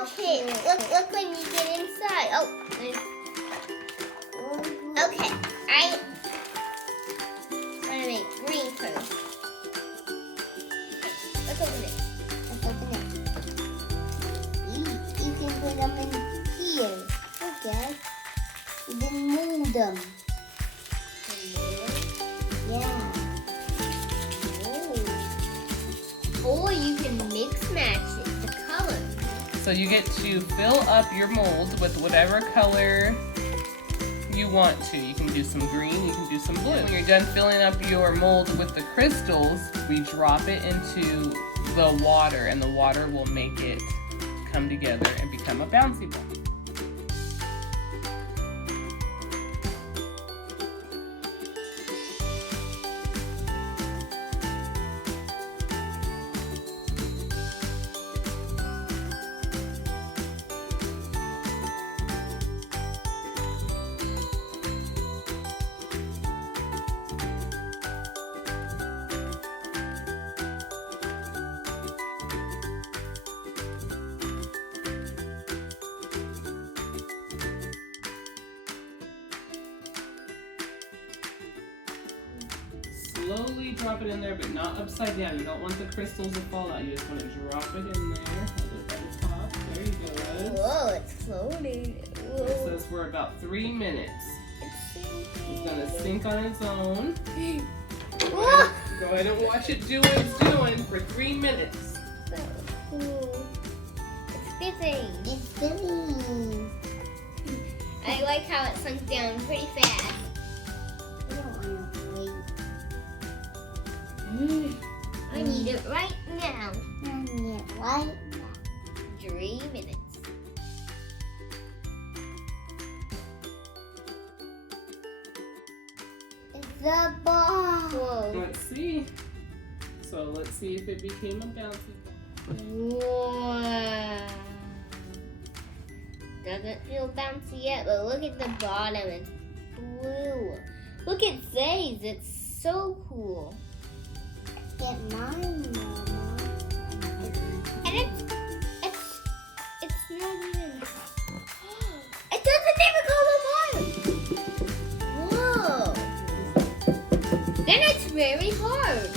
Okay, look when you get inside. Oh, okay. I'm gonna make green first. Let's open it. You can put them in here. Okay. You can move them. Yeah. Or you can mix match it, the color. So you get to fill up your mold with whatever color you want to. You can do some green, you can do some blue. When you're done filling up your mold with the crystals, we drop it into the water, and the water will make it come together and become a bouncy ball. Slowly drop it in there, but not upside down. You don't want the crystals to fall out. You just want to drop it in there. Hold it at the top. There you go. Whoa, it's floating. Whoa. It says for about 3 minutes. It's gonna sink on its own. Whoa. Go ahead and watch it do what it's doing for 3 minutes. So cool. It's spinning. It's spinning. I like how it sunk down pretty fast. I don't want to wait. I need it right now. I need it right now. 3 minutes. It's the ball. Whoa. Let's see. So let's see if it became a bouncy ball. Wow. Doesn't feel bouncy yet, but look at the bottom. It's blue. Look at Zay's. It's so cool. Get mine, Mama. And it's not even. It doesn't even come apart. Whoa. Then it's very hard.